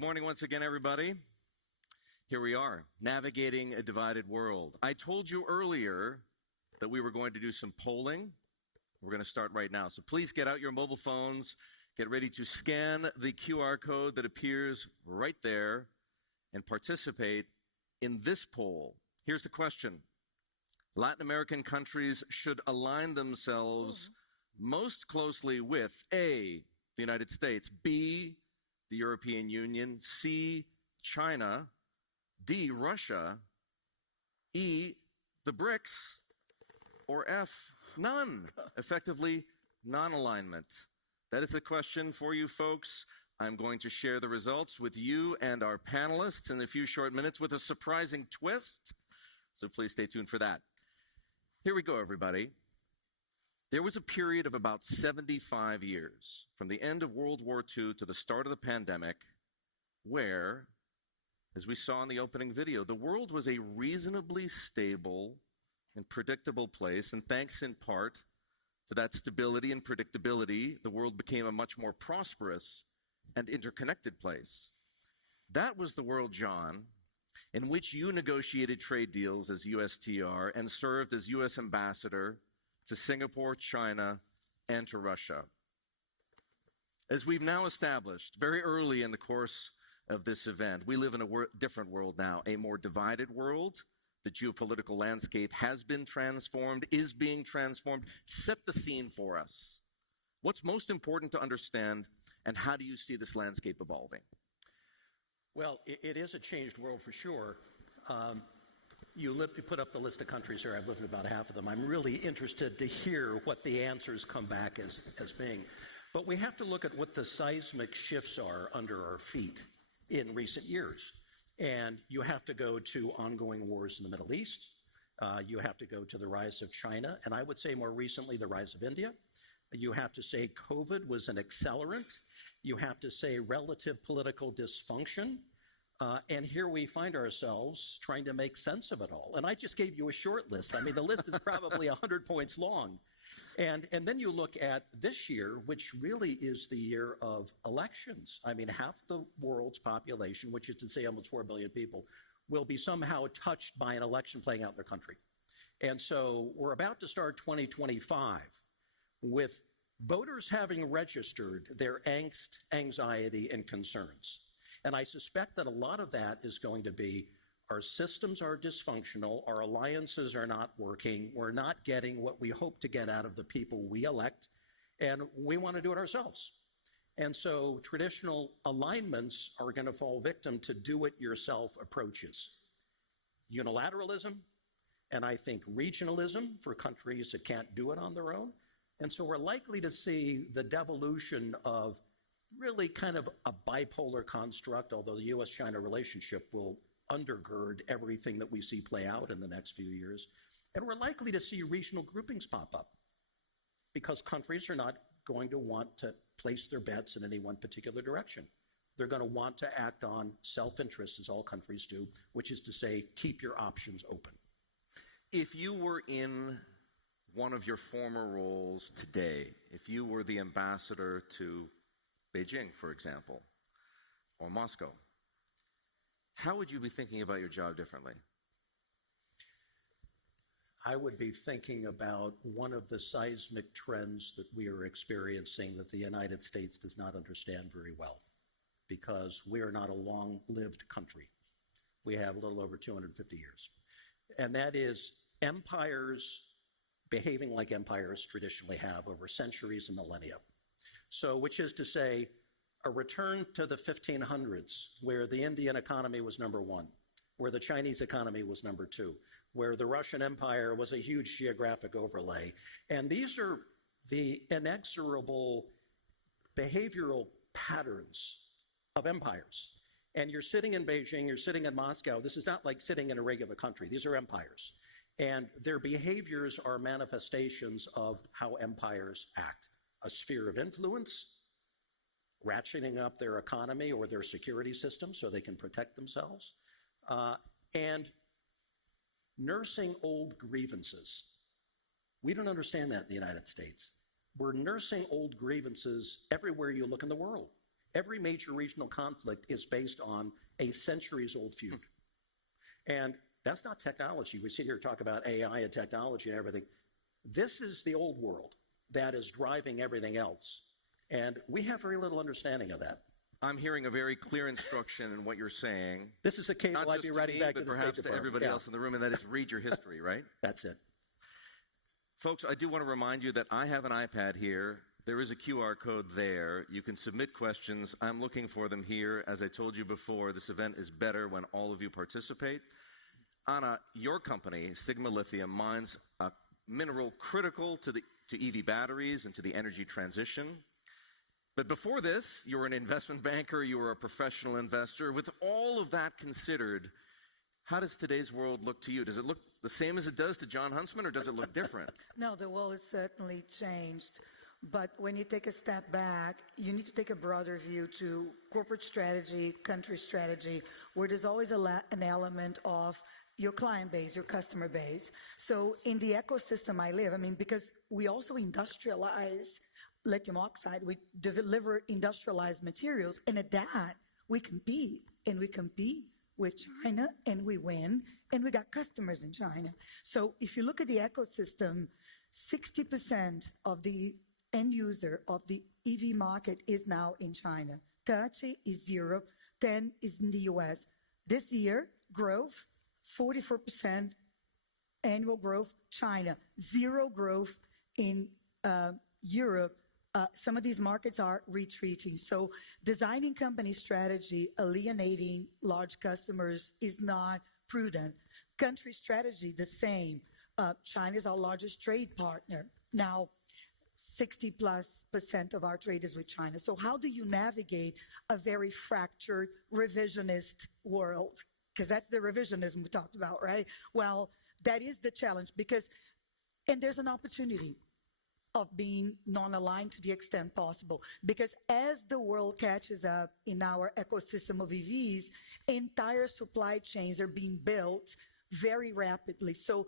Good morning once again, everybody. Here we are, navigating a divided world. I told you earlier that we were going to do some polling. We're going to start right now. So please get out your mobile phones, get ready to scan the QR code that appears right there and participate in this poll. Here's the question. Latin American countries should align themselves most closely with A, the United States, B, the European Union, C, China, D, Russia, E, the BRICS, or F, none. Effectively, non-alignment. That is the question for you folks. I'm going to share the results with you and our panelists in a few short minutes with a surprising twist. So please stay tuned for that. Here we go, everybody. There was a period of about 75 years, from the end of World War II to the start of the pandemic, where, as we saw in the opening video, the world was a reasonably stable and predictable place, and thanks in part to that stability and predictability, the world became a much more prosperous and interconnected place. That was the world, Jon, in which you negotiated trade deals as USTR and served as U.S. ambassador to Singapore, China, and to Russia. As we've now established very early in the course of this event, we live in a different world now, a more divided world. The geopolitical landscape has been transformed, is being transformed. Set the scene for us. What's most important to understand, and how do you see this landscape evolving? Well, it is a changed world for sure. You put up the list of countries here. I've lived in about half of them. I'm really interested to hear what the answers come back as being. But we have to look at what the seismic shifts are under our feet in recent years. And you have to go to ongoing wars in the Middle East. You have to go to the rise of China. And I would say more recently, the rise of India. You have to say COVID was an accelerant. You have to say relative political dysfunction. And here we find ourselves trying to make sense of it all. And I just gave you a short list. I mean, the list is probably 100 points long. And then you look at this year, which really is the year of elections. I mean, half the world's population, which is to say almost 4 billion people, will be somehow touched by an election playing out in their country. And so we're about to start 2025 with voters having registered their angst, anxiety, and concerns. And I suspect that a lot of that is going to be our systems are dysfunctional, our alliances are not working, we're not getting what we hope to get out of the people we elect, and we want to do it ourselves. And so traditional alignments are going to fall victim to do-it-yourself approaches. Unilateralism, and I think regionalism for countries that can't do it on their own. And so we're likely to see the devolution of really kind of a bipolar construct, although the U.S.-China relationship will undergird everything that we see play out in the next few years. And we're likely to see regional groupings pop up because countries are not going to want to place their bets in any one particular direction. They're going to want to act on self-interest, as all countries do, which is to say, keep your options open. If you were in one of your former roles today, if you were the ambassador to Beijing, for example, or Moscow, how would you be thinking about your job differently? I would be thinking about one of the seismic trends that we are experiencing that the United States does not understand very well, because we are not a long-lived country. We have a little over 250 years. And that is empires behaving like empires traditionally have over centuries and millennia. So, which is to say, a return to the 1500s, where the Indian economy was number one, where the Chinese economy was number two, where the Russian Empire was a huge geographic overlay. And these are the inexorable behavioral patterns of empires. And you're sitting in Beijing, you're sitting in Moscow. This is not like sitting in a regular country. These are empires. And their behaviors are manifestations of how empires act. A sphere of influence, ratcheting up their economy or their security system so they can protect themselves, and nursing old grievances. We don't understand that in the United States. We're nursing old grievances everywhere you look in the world. Every major regional conflict is based on a centuries-old feud. And that's not technology. We sit here and talk about AI and technology and everything. This is the old world that is driving everything else. And we have very little understanding of that. I'm hearing a very clear instruction in what you're saying. This is a cable I'd be writing back to the State Department, but perhaps to everybody else in the room, and that is read your history, right? That's it. Folks, I do want to remind you that I have an iPad here. There is a QR code there. You can submit questions. I'm looking for them here. As I told you before, this event is better when all of you participate. Ana, your company, Sigma Lithium, mines a mineral critical to EV batteries and to the energy transition. But before this, you were an investment banker, you were a professional investor. With all of that considered, how does today's world look to you? Does it look the same as it does to Jon Huntsman, or does it look different? No, the world has certainly changed. But when you take a step back, you need to take a broader view to corporate strategy, country strategy, where there's always an element of your client base, your customer base. So in the ecosystem I live, because we also industrialize lithium oxide, we deliver industrialized materials, and at that, we compete, and we compete with China, and we win, and we got customers in China. So if you look at the ecosystem, 60% of the end user of the EV market is now in China. 30 is Europe, 10 is in the US. This year, growth, 44% annual growth, China. Zero growth in Europe. Some of these markets are retreating. So designing company strategy, alienating large customers is not prudent. Country strategy, the same. China is our largest trade partner. Now, 60+% of our trade is with China. So how do you navigate a very fractured, revisionist world? Because that's the revisionism we talked about, right? Well, that is the challenge and there's an opportunity of being non-aligned to the extent possible. Because as the world catches up in our ecosystem of EVs, entire supply chains are being built very rapidly. So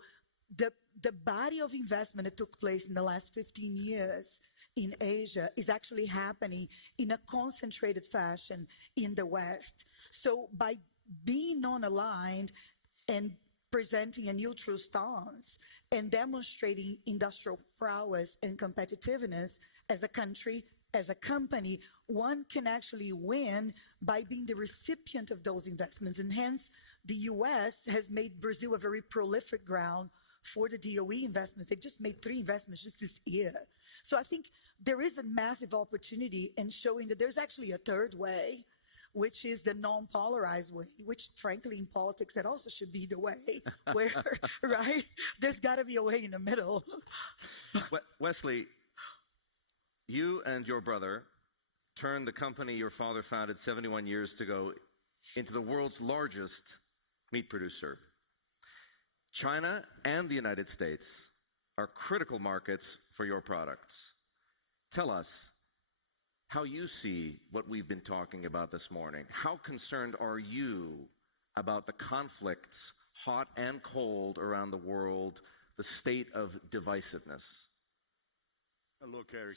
the body of investment that took place in the last 15 years in Asia is actually happening in a concentrated fashion in the West. So by being non-aligned and presenting a neutral stance and demonstrating industrial prowess and competitiveness as a country, as a company, one can actually win by being the recipient of those investments. And hence, the US has made Brazil a very prolific ground for the DOE investments. They just made 3 investments just this year. So I think there is a massive opportunity in showing that there's actually a third way, which is the non-polarized way, which frankly in politics that also should be the way, where, right? There's gotta be a way in the middle. Wesley, you and your brother turned the company your father founded 71 years ago into the world's largest meat producer. China and the United States are critical markets for your products. Tell us how you see what we've been talking about this morning. How concerned are you about the conflicts, hot and cold, around the world, the state of divisiveness? Look, Erik,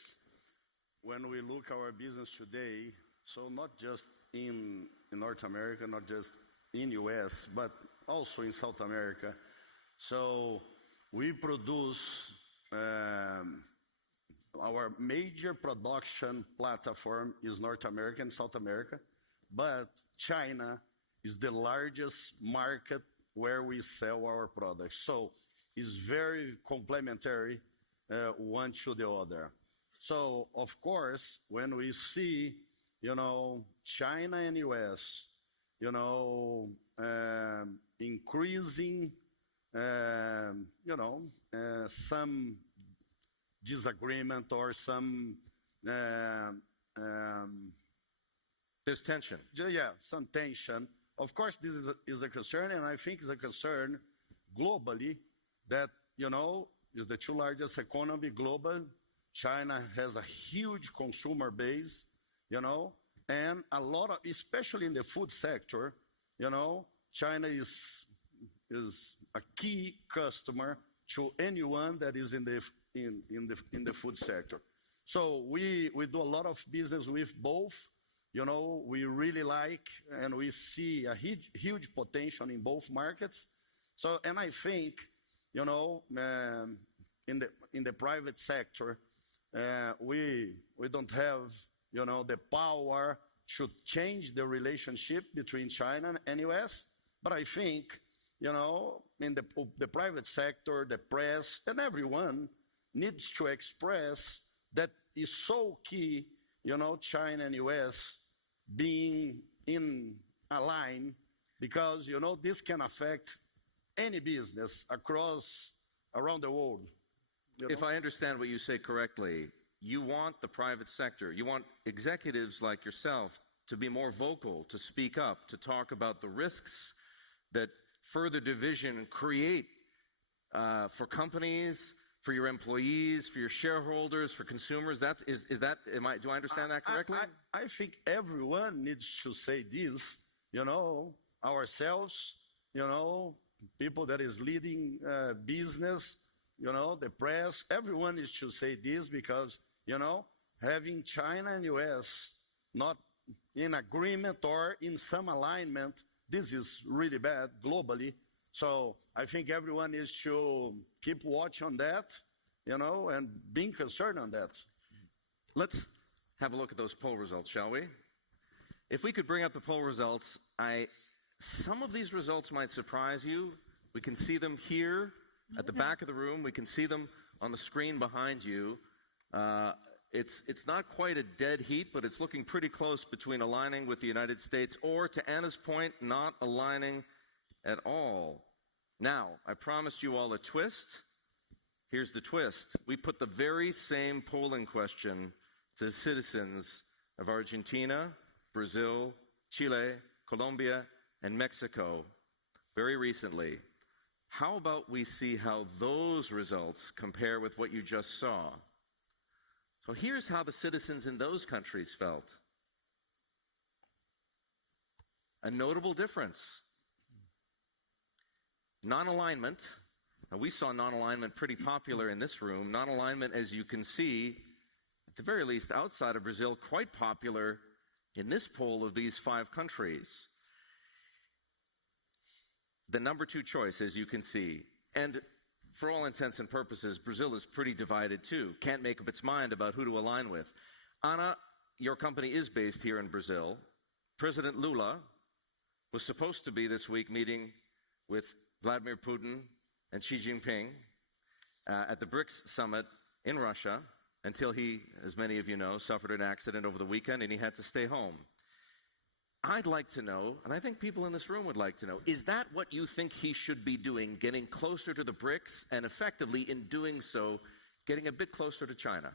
when we look our business today, so not just in North America, not just in US, but also in South America. So we produce our major production platform is North America and South America, but China is the largest market where we sell our products. So it's very complementary one to the other. So of course, when we see, China and US, increasing, some disagreement or some there's tension. Yeah, some tension. Of course, this is a concern, and I think it's a concern globally that, is the 2 largest economy global. China has a huge consumer base, and a lot of, especially in the food sector, China is a key customer to anyone that is in the food sector. So we do a lot of business with both, we really like, and we see a huge potential in both markets. So, and I think, in the private sector, we don't have, the power to change the relationship between China and US. But I think, in the private sector, the press, and everyone needs to express that is so key, China and US being in a line, because, this can affect any business around the world. If I understand what you say correctly, you want the private sector, you want executives like yourself to be more vocal, to speak up, to talk about the risks that further division create for companies, for your employees, for your shareholders, for consumers. Do I understand that correctly? I think everyone needs to say this, ourselves, people that is leading business, the press, everyone needs to say this, because, having China and US not in agreement or in some alignment, this is really bad globally. So I think everyone needs to keep watch on that, and being concerned on that. Let's have a look at those poll results, shall we? If we could bring up the poll results, some of these results might surprise you. We can see them here at the back of the room. We can see them on the screen behind you. It's not quite a dead heat, but it's looking pretty close between aligning with the United States or, to Anna's point, not aligning at all. Now, I promised you all a twist. Here's the twist. We put the very same polling question to citizens of Argentina, Brazil, Chile, Colombia, and Mexico very recently. How about we see how those results compare with what you just saw? So here's how the citizens in those countries felt. A notable difference. Non-alignment. Now, we saw non-alignment pretty popular in this room. Non-alignment, as you can see, at the very least outside of Brazil, quite popular in this poll of these 5 countries. The number 2 choice, as you can see. And for all intents and purposes, Brazil is pretty divided too. Can't make up its mind about who to align with. Ana, your company is based here in Brazil. President Lula was supposed to be this week meeting with Vladimir Putin and Xi Jinping at the BRICS summit in Russia until he, as many of you know, suffered an accident over the weekend and he had to stay home. I'd like to know, and I think people in this room would like to know, is that what you think he should be doing, getting closer to the BRICS and effectively in doing so, getting a bit closer to China?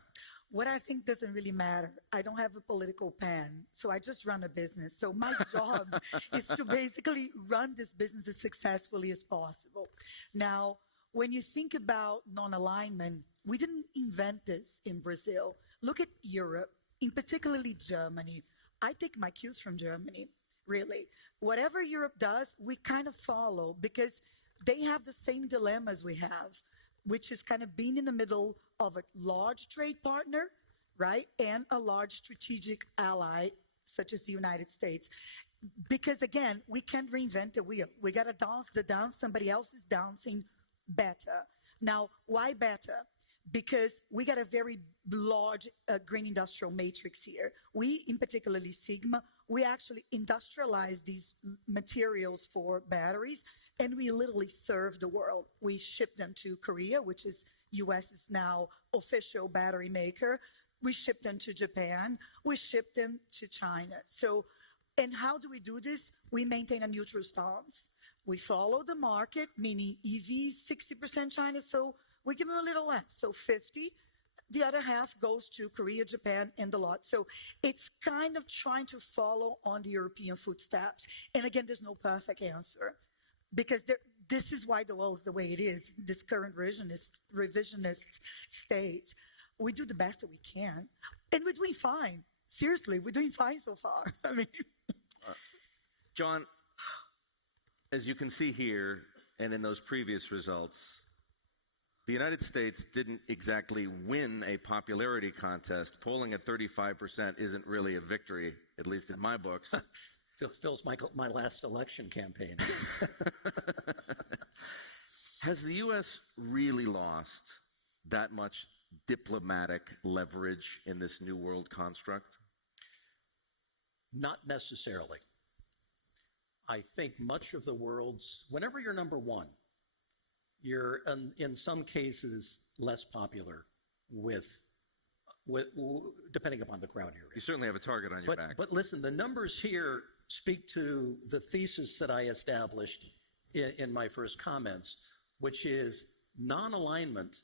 What I think doesn't really matter. I don't have a political pen, so I just run a business. So my job is to basically run this business as successfully as possible. Now, when you think about non-alignment, we didn't invent this in Brazil. Look at Europe, in particularly Germany. I take my cues from Germany, really. Whatever Europe does, we kind of follow because they have the same dilemmas we have, which is kind of being in the middle of a large trade partner, right, and a large strategic ally, such as the United States. Because, again, we can't reinvent the wheel. We got to dance the dance somebody else is dancing better. Now, why better? Because we got a very large green industrial matrix here. We, in particularly Sigma, we actually industrialize these materials for batteries, and we literally serve the world. We ship them to Korea, which is U.S.'s now official battery maker. We ship them to Japan. We ship them to China. So, and how do we do this? We maintain a neutral stance. We follow the market, meaning EVs, 60% China, so we give them a little less, so 50. The other half goes to Korea, Japan, and the lot. So it's kind of trying to follow on the European footsteps. And again, there's no perfect answer because this is why the world is the way it is, this current revisionist state. We do the best that we can, and we're doing fine. Seriously, we're doing fine so far. I mean, Jon, as you can see here and in those previous results, The United States didn't exactly win a popularity contest. Polling at 35% isn't really a victory, at least in my books. Feels my last election campaign. Has the U.S. really lost that much diplomatic leverage in this new world construct? Not necessarily. I think much of the world's, whenever you're number one, you're in some cases less popular with depending upon the crowd you're in. You certainly have a target on your back. But listen, the numbers here speak to the thesis that I established in my first comments, which is non-alignment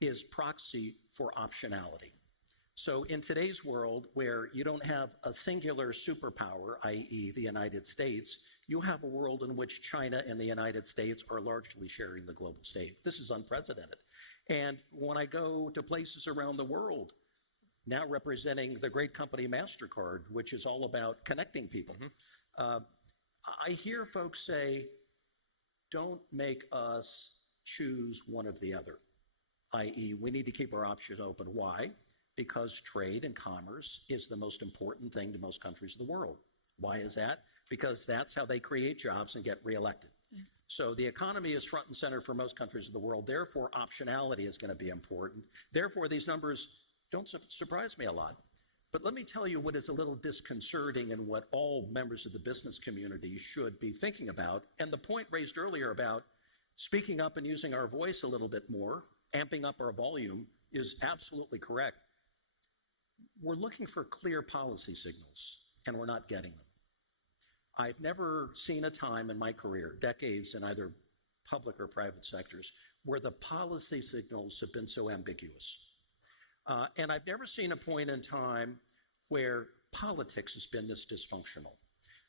is proxy for optionality. So in today's world, where you don't have a singular superpower, i.e. the United States, you have a world in which China and the United States are largely sharing the global stage. This is unprecedented. And when I go to places around the world, now representing the great company Mastercard, which is all about connecting people, I hear folks say, don't make us choose one of the other, i.e. we need to keep our options open. Why? Because trade and commerce is the most important thing to most countries of the world. Why is that? Because that's how they create jobs and get reelected. Yes. So the economy is front and center for most countries of the world. Therefore, optionality is going to be important. Therefore, these numbers don't surprise me a lot. But let me tell you what is a little disconcerting and what all members of the business community should be thinking about. And the point raised earlier about speaking up and using our voice a little bit more, amping up our volume, is absolutely correct. We're looking for clear policy signals, and we're not getting them. I've never seen a time in my career, decades in either public or private sectors, where the policy signals have been so ambiguous. And I've never seen a point in time where politics has been this dysfunctional.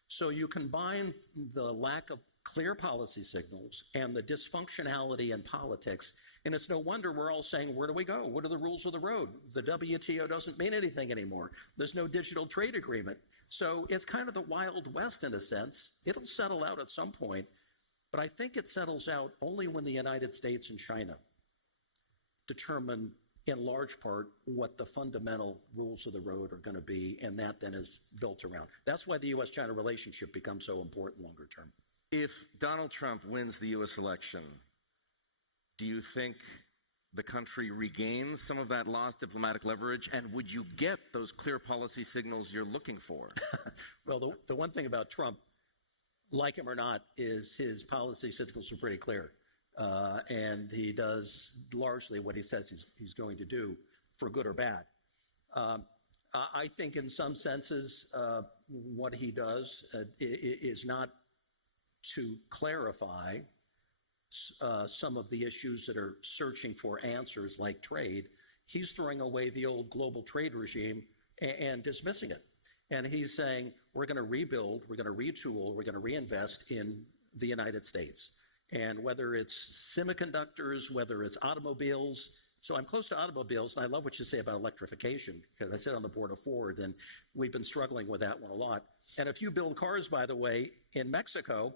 So you combine the lack of clear policy signals and the dysfunctionality in politics, and it's no wonder we're all saying, where do we go? What are the rules of the road? The WTO doesn't mean anything anymore. There's no digital trade agreement. So it's kind of the Wild West in a sense. It'll settle out at some point, but I think it settles out only when the United States and China determine in large part what the fundamental rules of the road are going to be, and that then is built around. That's why the U.S.-China relationship becomes so important longer term. If Donald Trump wins the U.S. election, do you think the country regains some of that lost diplomatic leverage, and would you get those clear policy signals you're looking for? Well, the one thing about Trump, like him or not, is his policy signals are pretty clear. And he does largely what he says he's going to do, for good or bad. I think in some senses what he does is not to clarify some of the issues that are searching for answers like trade. He's throwing away the old global trade regime and dismissing it. And he's saying, we're going to rebuild, we're going to retool, we're going to reinvest in the United States. And whether it's semiconductors, whether it's automobiles. So I'm close to automobiles, and I love what you say about electrification, because I sit on the board of Ford, and we've been struggling with that one a lot. And if you build cars, by the way, in Mexico,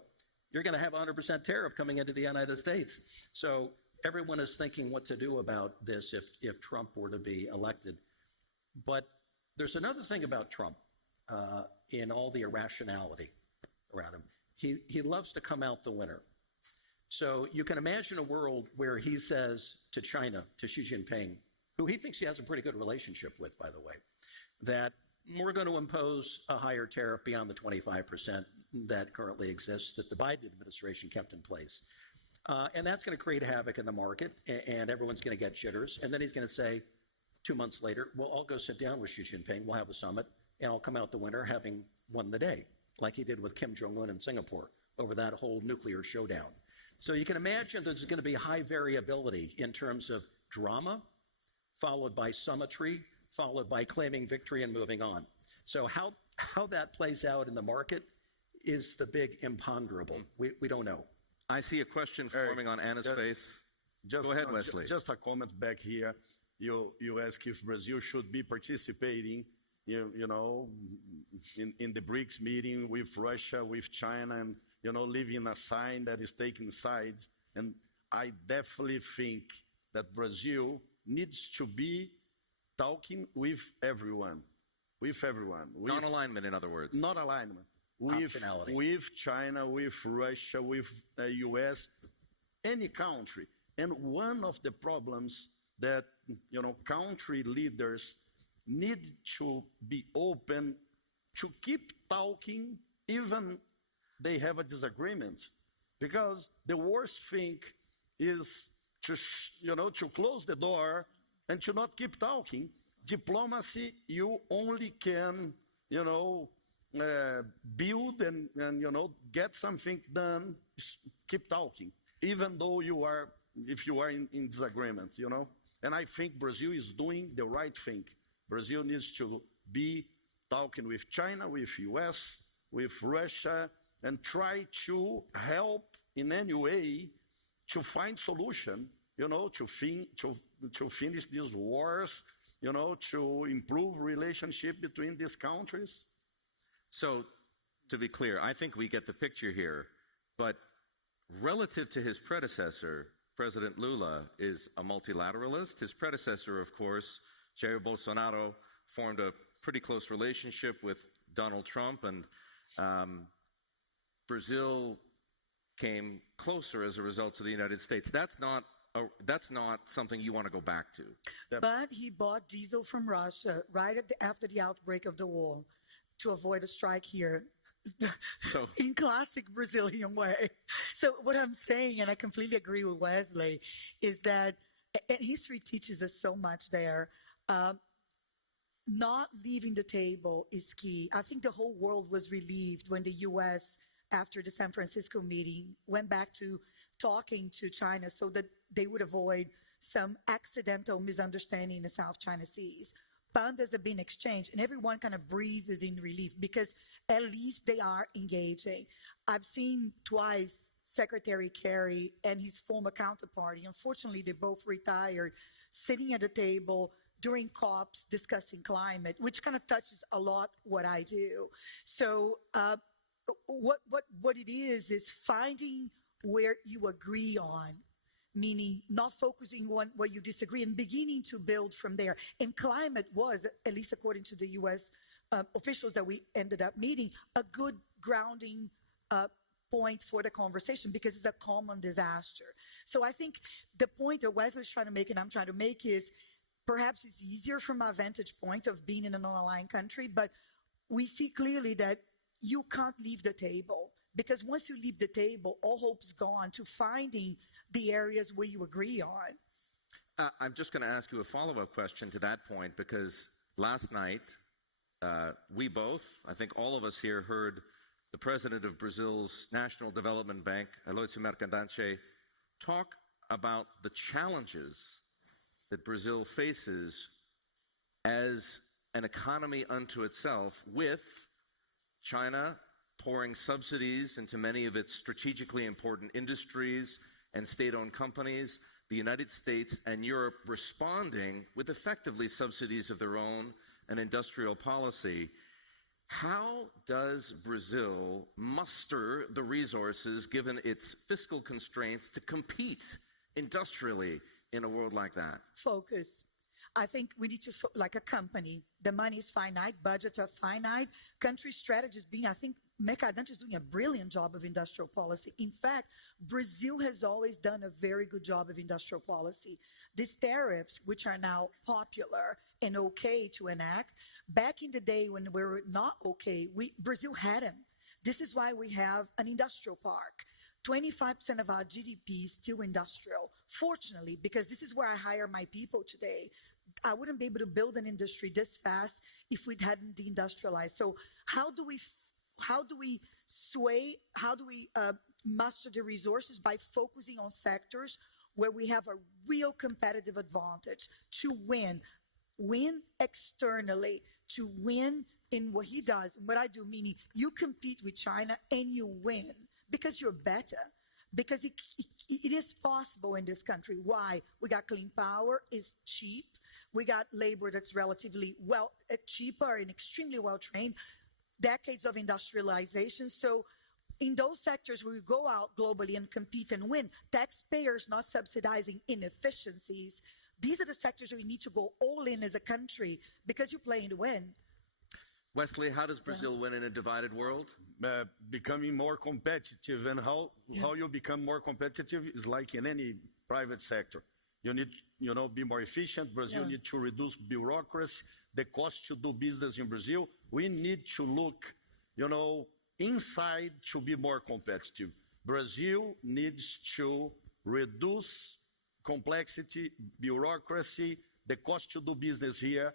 you're going to have 100% tariff coming into the United States. So everyone is thinking what to do about this if Trump were to be elected. But there's another thing about Trump in all the irrationality around him. He loves to come out the winner. So you can imagine a world where he says to China, to Xi Jinping, who he thinks he has a pretty good relationship with, by the way, that we're going to impose a higher tariff beyond the 25% that currently exists that the Biden administration kept in place. And that's going to create havoc in the market, and everyone's going to get jitters. And then he's going to say 2 months later, well, I'll go sit down with Xi Jinping, we'll have a summit, and I'll come out the winner having won the day, like he did with Kim Jong-un in Singapore over that whole nuclear showdown. So you can imagine there's going to be high variability in terms of drama, followed by symmetry, followed by claiming victory and moving on. So how that plays out in the market is the big imponderable. We don't know. I see a question forming on Anna's face. Go ahead, Wesley. Just a comment back here. You ask if Brazil should be participating, in the BRICS meeting with Russia, with China, and leaving a sign that is taking sides. And I definitely think that Brazil needs to be talking with everyone. With everyone. Non-alignment, in other words. Not alignment. Optionality. With China, with Russia, with the US, any country. And one of the problems that, country leaders need to be open to keep talking even they have a disagreement. Because the worst thing is to close the door and to not keep talking. Diplomacy, you only can, build and get something done, keep talking, even though if you are in disagreement, And I think Brazil is doing the right thing. Brazil needs to be talking with China, with US, with Russia, and try to help in any way to find solution, to finish these wars, to improve relationship between these countries. So, to be clear, I think we get the picture here, but relative to his predecessor, President Lula is a multilateralist. His predecessor, of course, Jair Bolsonaro, formed a pretty close relationship with Donald Trump, and Brazil came closer as a result to the United States. That's not something you want to go back to. But he bought diesel from Russia right after the outbreak of the war to avoid a strike here. So, in classic Brazilian way. So what I'm saying, and I completely agree with Wesley, is that, and history teaches us so much there, not leaving the table is key. I think the whole world was relieved when the U.S., after the San Francisco meeting, went back to talking to China so that they would avoid some accidental misunderstanding in the South China Seas. Pandas have been exchanged, and everyone kind of breathed in relief because at least they are engaging. I've seen twice Secretary Kerry and his former counterparty, unfortunately they both retired, sitting at the table during COPs discussing climate, which kind of touches a lot what I do. So what it is finding where you agree on, meaning not focusing on what you disagree and beginning to build from there. And climate was, at least according to the U.S. Officials that we ended up meeting, a good grounding point for the conversation because it's a common disaster. So I think the point that Wesley's trying to make and I'm trying to make is perhaps it's easier from our vantage point of being in a non-aligned country, but we see clearly that you can't leave the table. Because once you leave the table, all hope's gone to finding the areas where you agree on. I'm just going to ask you a follow-up question to that point, because last night, we both, I think all of us here, heard the president of Brazil's National Development Bank, Aloysio Mercadante, talk about the challenges that Brazil faces as an economy unto itself, with China pouring subsidies into many of its strategically important industries and state-owned companies, the United States and Europe responding with effectively subsidies of their own and industrial policy. How does Brazil muster the resources, given its fiscal constraints, to compete industrially in a world like that? Focus. I think we need to, like a company, the money is finite, budgets are finite, country strategies being, I think Mercadante is doing a brilliant job of industrial policy. In fact, Brazil has always done a very good job of industrial policy. These tariffs, which are now popular and okay to enact, back in the day when we were not okay, Brazil had them. This is why we have an industrial park. 25% of our GDP is still industrial. Fortunately, because this is where I hire my people today. I wouldn't be able to build an industry this fast if we hadn't deindustrialized. So how do we muster the resources? By focusing on sectors where we have a real competitive advantage to win externally, to win in what he does and what I do, meaning you compete with China and you win because you're better. Because it is possible in this country. Why? We got clean power, it's cheap. We got labor that's relatively cheaper and extremely well trained. Decades of industrialization. So in those sectors where we go out globally and compete and win, taxpayers not subsidizing inefficiencies, these are the sectors where we need to go all in as a country because you're playing to win. Wesley, how does Brazil win in a divided world? Becoming more competitive, and how you become more competitive is like in any private sector. You need, be more efficient. Brazil needs to reduce bureaucracy, the cost to do business in Brazil. We need to look, inside to be more competitive. Brazil needs to reduce complexity, bureaucracy, the cost to do business here.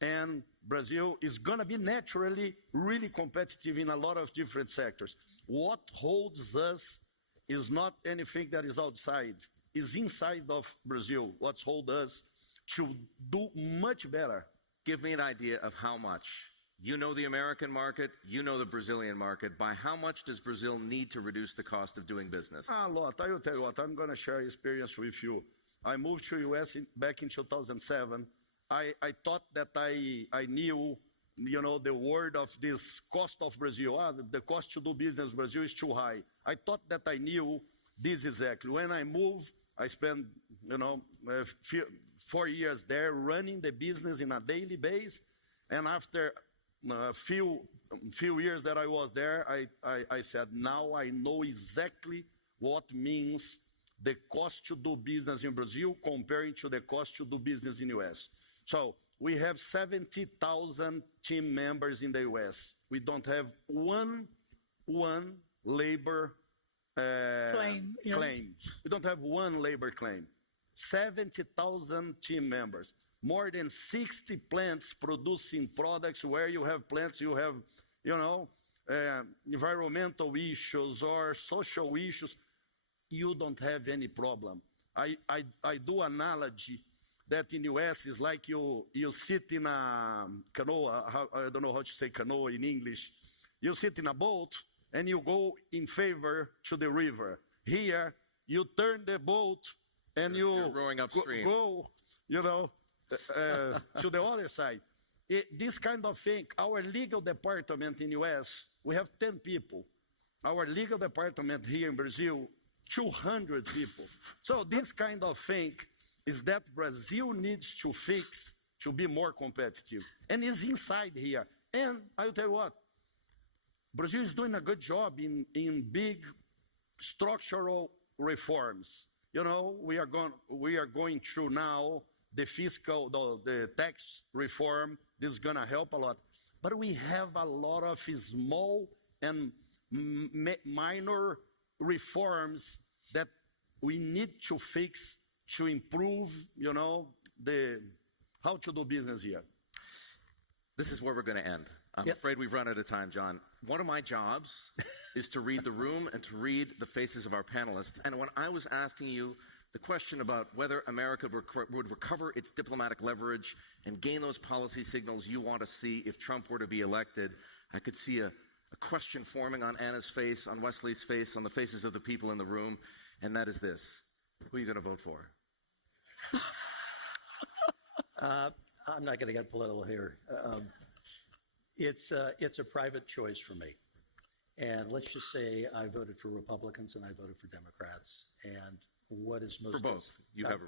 And Brazil is going to be naturally really competitive in a lot of different sectors. What holds us is not anything that is outside, is inside of Brazil. What's hold us to do much better. Give me an idea of how much. You know the American market, you know the Brazilian market. By how much does Brazil need to reduce the cost of doing business? A lot. I will tell you what, I'm going to share experience with you. I moved to US back in 2007. I thought that I knew, the word of this cost of Brazil. The cost to do business in Brazil is too high. I thought that I knew this exactly. When I moved, I spent, 4 years there running the business in a daily basis. And after a few years that I was there, I said, now I know exactly what means the cost to do business in Brazil comparing to the cost to do business in US. So we have 70,000 team members in the US. We don't have one labor claim. We don't have one labor claim. 70,000 team members. More than 60 plants producing products. Where you have plants, you have, environmental issues or social issues. You don't have any problem. I do analogy that in US is like you sit in a canoe. I don't know how to say canoe in English. You sit in a boat and you go in favor to the river. Here, you turn the boat and you're rowing upstream. Go, to the other side. This kind of thing, our legal department in US, we have 10 people. Our legal department here in Brazil, 200 people. So this kind of thing is that Brazil needs to fix to be more competitive. And it's inside here. And I'll tell you what, Brazil is doing a good job in big structural reforms. We are going through now the fiscal, the tax reform. This is going to help a lot. But we have a lot of small and minor reforms that we need to fix to improve, how to do business here. This is where we're going to end. I'm afraid we've run out of time, Jon. One of my jobs is to read the room and to read the faces of our panelists. And when I was asking you the question about whether America would recover its diplomatic leverage and gain those policy signals you want to see if Trump were to be elected, I could see a question forming on Ana's face, on Wesley's face, on the faces of the people in the room, and that is this. Who are you going to vote for? I'm not going to get political here. It's a private choice for me. And let's just say I voted for Republicans and I voted for Democrats. And what is most... For both.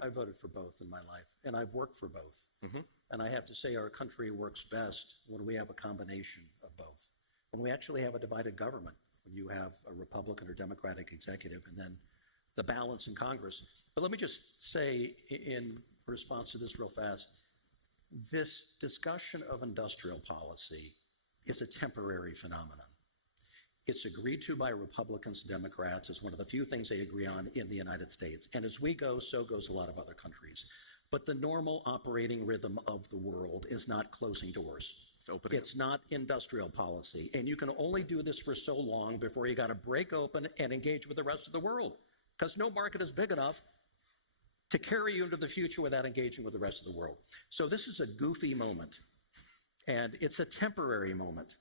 I voted for both in my life. And I've worked for both. Mm-hmm. And I have to say our country works best when we have a combination of both. When we actually have a divided government, when you have a Republican or Democratic executive and then the balance in Congress. But let me just say in response to this real fast, this discussion of industrial policy is a temporary phenomenon. It's agreed to by Republicans and Democrats as one of the few things they agree on in the United States. And as we go, so goes a lot of other countries. But the normal operating rhythm of the world is not closing doors. It's not industrial policy. And you can only do this for so long before you got to break open and engage with the rest of the world. Because no market is big enough to carry you into the future without engaging with the rest of the world. So this is a goofy moment. And it's a temporary moment.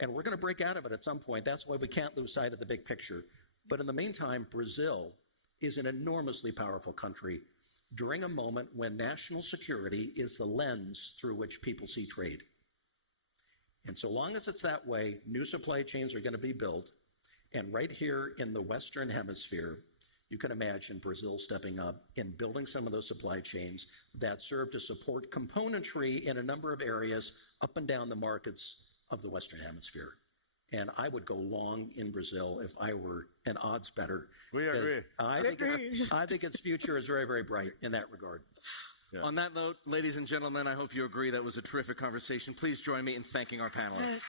And we're going to break out of it at some point. That's why we can't lose sight of the big picture. But in the meantime, Brazil is an enormously powerful country during a moment when national security is the lens through which people see trade. And so long as it's that way, new supply chains are going to be built. And right here in the Western Hemisphere, you can imagine Brazil stepping up and building some of those supply chains that serve to support componentry in a number of areas up and down the markets of the Western Hemisphere. And I would go long in Brazil if I were an odds bettor. We agree. I think its future is very, very bright in that regard. Yeah. On that note, ladies and gentlemen, I hope you agree that was a terrific conversation. Please join me in thanking our panelists.